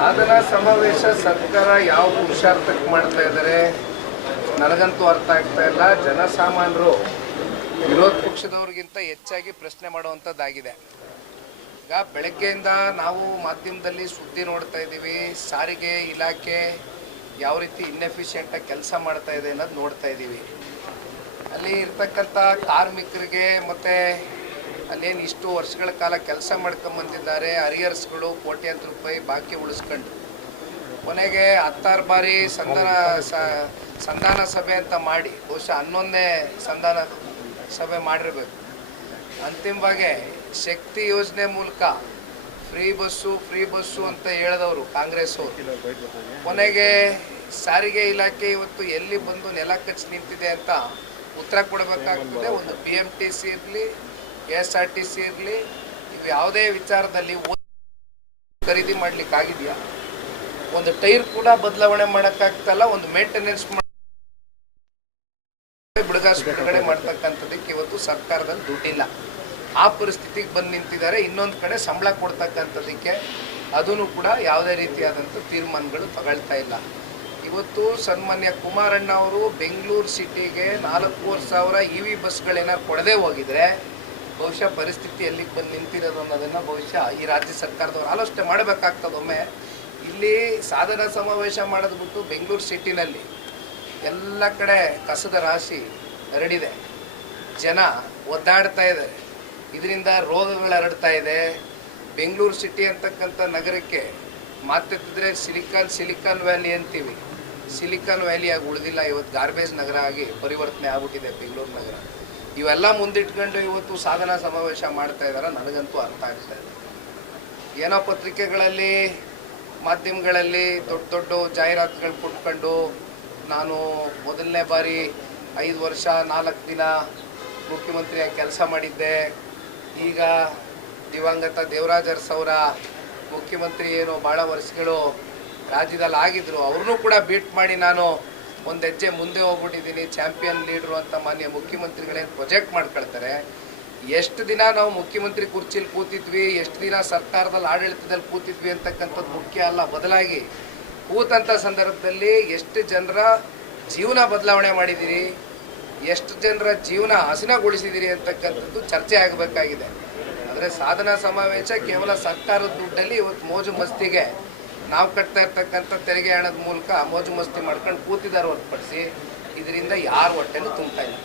ಸಾಧನಾ ಸಮಾವೇಶ ಸರ್ಕಾರ ಯಾವ ಪುರುಷಾರ್ಥಕ್ಕೆ ಮಾಡ್ತಾ ಇದ್ದಾರೆ ನನಗಂತೂ ಅರ್ಥ ಆಗ್ತಾ ಇಲ್ಲ. ಜನಸಾಮಾನ್ಯರು ವಿರೋಧ ಪಕ್ಷದವ್ರಿಗಿಂತ ಹೆಚ್ಚಾಗಿ ಪ್ರಶ್ನೆ ಮಾಡುವಂಥದ್ದಾಗಿದೆ. ಈಗ ಬೆಳಗ್ಗೆಯಿಂದ ನಾವು ಮಾಧ್ಯಮದಲ್ಲಿ ಸುದ್ದಿ ನೋಡ್ತಾ ಇದ್ದೀವಿ. ಸಾರಿಗೆ ಇಲಾಖೆ ಯಾವ ರೀತಿ ಇನ್ಎಫಿಷಿಯೆಂಟಾಗಿ ಕೆಲಸ ಮಾಡ್ತಾ ಇದೆ ಅನ್ನೋದು ನೋಡ್ತಾ ಇದ್ದೀವಿ. ಅಲ್ಲಿ ಇರ್ತಕ್ಕಂಥ ಕಾರ್ಮಿಕರಿಗೆ ಮತ್ತು ಅಲ್ಲೇನು ಇಷ್ಟು ವರ್ಷಗಳ ಕಾಲ ಕೆಲಸ ಮಾಡ್ಕೊಂಬಂದಿದ್ದಾರೆ, ಅರಿಯರ್ಸ್ಗಳು ಕೋಟ್ಯಾಂತರ ರೂಪಾಯಿ ಬಾಕಿ ಉಳಿಸ್ಕೊಂಡು ಕೊನೆಗೆ 16 ಬಾರಿ ಸಂಧಾನ ಸಭೆ ಅಂತ ಮಾಡಿ ಬಹುಶಃ 11ನೇ ಸಂಧಾನ ಸಭೆ ಮಾಡಿರಬೇಕು. ಅಂತಿಮವಾಗಿ ಶಕ್ತಿ ಯೋಜನೆ ಮೂಲಕ ಫ್ರೀ ಬಸ್ಸು ಅಂತ ಹೇಳಿದವರು ಕಾಂಗ್ರೆಸ್ ಕೊನೆಗೆ ಸಾರಿಗೆ ಇಲಾಖೆ ಇವತ್ತು ಎಲ್ಲಿ ಬಂದು ನೆಲ ಕಚ್ಚಿ ನಿಂತಿದೆ ಅಂತ ಉತ್ತರ ಕೊಡಬೇಕಾಗ್ತದೆ. ಒಂದು BMTC ಇರಲಿ, KSRTC ಇರಲಿ, ಇವು ಯಾವುದೇ ವಿಚಾರದಲ್ಲಿ ಖರೀದಿ ಮಾಡ್ಲಿಕ್ಕಾಗಿದೆಯಾ? ಒಂದು ಟೈರ್ ಕೂಡ ಬದಲಾವಣೆ ಮಾಡೋಕ್ಕಾಗ್ತಲ್ಲ. ಒಂದು ಮೇಂಟೆನೆನ್ಸ್ ಬಿಡುಗಡೆ ಮಾಡ್ತಕ್ಕಂಥದ್ದಕ್ಕೆ ಇವತ್ತು ಸರ್ಕಾರದಲ್ಲಿ ದುಡ್ಡಿಲ್ಲ. ಆ ಪರಿಸ್ಥಿತಿಗೆ ಬಂದು ನಿಂತಿದ್ದಾರೆ. ಇನ್ನೊಂದು ಕಡೆ ಸಂಬಳ ಕೊಡ್ತಕ್ಕಂಥದ್ದಕ್ಕೆ ಅದನ್ನು ಕೂಡ ಯಾವುದೇ ರೀತಿಯಾದಂಥ ತೀರ್ಮಾನಗಳು ತಗೊಳ್ತಾ ಇಲ್ಲ. ಇವತ್ತು ಸನ್ಮಾನ್ಯ ಕುಮಾರಣ್ಣ ಅವರು ಬೆಂಗಳೂರು ಸಿಟಿಗೆ 4,500 EV ಬಸ್ಗಳೇನಾದ್ರು ಕೊಡದೇ ಹೋಗಿದ್ರೆ ಬಹುಶಃ ಪರಿಸ್ಥಿತಿ ಎಲ್ಲಿಗೆ ಬಂದು ನಿಂತಿರೋದು ಅನ್ನೋದನ್ನು ಬಹುಶಃ ಈ ರಾಜ್ಯ ಸರ್ಕಾರದವ್ರು ಆಲೋಚನೆ ಮಾಡಬೇಕಾಗ್ತದೊಮ್ಮೆ. ಇಲ್ಲಿ ಸಾಧನಾ ಸಮಾವೇಶ ಮಾಡೋದ್ಬಿಟ್ಟು ಬೆಂಗಳೂರು ಸಿಟಿನಲ್ಲಿ ಎಲ್ಲ ಕಡೆ ಕಸದ ರಾಶಿ ಹರಡಿದೆ, ಜನ ಒದ್ದಾಡ್ತಾ ಇದೆ, ಇದರಿಂದ ರೋಗಗಳು ಹರಡ್ತಾ ಇದೆ. ಬೆಂಗಳೂರು ಸಿಟಿ ಅಂತಕ್ಕಂಥ ನಗರಕ್ಕೆ ಮಾತೆತ್ತಿದ್ರೆ ಸಿಲಿಕಾನ್ ವ್ಯಾಲಿ ಅಂತೀವಿ, ಸಿಲಿಕಾನ್ ವ್ಯಾಲಿಯಾಗಿ ಉಳಿದಿಲ್ಲ. ಇವತ್ತು ಗಾರ್ಬೇಜ್ ನಗರ ಆಗಿ ಪರಿವರ್ತನೆ ಆಗ್ಬಿಟ್ಟಿದೆ ಬೆಂಗಳೂರು ನಗರ. ಇವೆಲ್ಲ ಮುಂದಿಟ್ಕೊಂಡು ಇವತ್ತು ಸಾಧನಾ ಸಮಾವೇಶ ಮಾಡ್ತಾ ಇದ್ದಾರೆ. ನನಗಂತೂ ಅರ್ಥ ಆಗ್ತಾ ಇದೆ. ಏನೋ ಪತ್ರಿಕೆಗಳಲ್ಲಿ ಮಾಧ್ಯಮಗಳಲ್ಲಿ ದೊಡ್ಡ ಜಾಹೀರಾತುಗಳು ಕೊಟ್ಕೊಂಡು ನಾನು ಮೊದಲನೇ ಬಾರಿ 5 ವರ್ಷ 4 ದಿನ ಮುಖ್ಯಮಂತ್ರಿಯಾಗಿ ಕೆಲಸ ಮಾಡಿದ್ದೆ, ಈಗ ದಿವಂಗತ ದೇವರಾಜ ಅರಸು ಅವರ ಮುಖ್ಯಮಂತ್ರಿ ಏನು ಭಾಳ ವರ್ಷಗಳು ರಾಜ್ಯದಲ್ಲಿ ಆಗಿದ್ರು, ಅವ್ರನ್ನೂ ಕೂಡ ಬೀಟ್ ಮಾಡಿ ನಾನು ಒಂದು ಹೆಜ್ಜೆ ಮುಂದೆ ಹೋಗ್ಬಿಟ್ಟಿದ್ದೀನಿ, ಚಾಂಪಿಯನ್ ಲೀಡ್ರು ಅಂತ ಮಾನ್ಯ ಮುಖ್ಯಮಂತ್ರಿಗಳೇನು ಪ್ರೊಜೆಕ್ಟ್ ಮಾಡ್ಕೊಳ್ತಾರೆ. ಎಷ್ಟು ದಿನ ನಾವು ಮುಖ್ಯಮಂತ್ರಿ ಕುರ್ಚಿಲಿ ಕೂತಿದ್ವಿ, ಎಷ್ಟು ದಿನ ಸರ್ಕಾರದಲ್ಲಿ ಆಡಳಿತದಲ್ಲಿ ಕೂತಿದ್ವಿ ಅಂತಕ್ಕಂಥದ್ದು ಮುಖ್ಯ ಅಲ್ಲ. ಬದಲಾಗಿ ಕೂತಂಥ ಸಂದರ್ಭದಲ್ಲಿ ಎಷ್ಟು ಜನರ ಜೀವನ ಬದಲಾವಣೆ ಮಾಡಿದ್ದೀರಿ, ಎಷ್ಟು ಜನರ ಜೀವನ ಹಸನಗೊಳಿಸಿದ್ದೀರಿ ಅಂತಕ್ಕಂಥದ್ದು ಚರ್ಚೆ ಆಗಬೇಕಾಗಿದೆ. ಆದರೆ ಸಾಧನಾ ಸಮಾವೇಶ ಕೇವಲ ಸರ್ಕಾರದ ದುಡ್ಡಲ್ಲಿ ಇವತ್ತು ಮೋಜು ಮಸ್ತಿಗೆ ನಾವು ಕಟ್ತಾ ಇರ್ತಕ್ಕಂಥ ತೆರಿಗೆ ಹಣದ ಮೂಲಕ ಮೋಜು ಮಸ್ತಿ ಮಾಡ್ಕೊಂಡು ಕೂತಿದ್ದಾರೆ ಹೊರತುಪಡಿಸಿ ಇದರಿಂದ ಯಾರು ಹೊಟ್ಟೆನೂ ತುಂಬ್ತಾ ಇಲ್ಲ.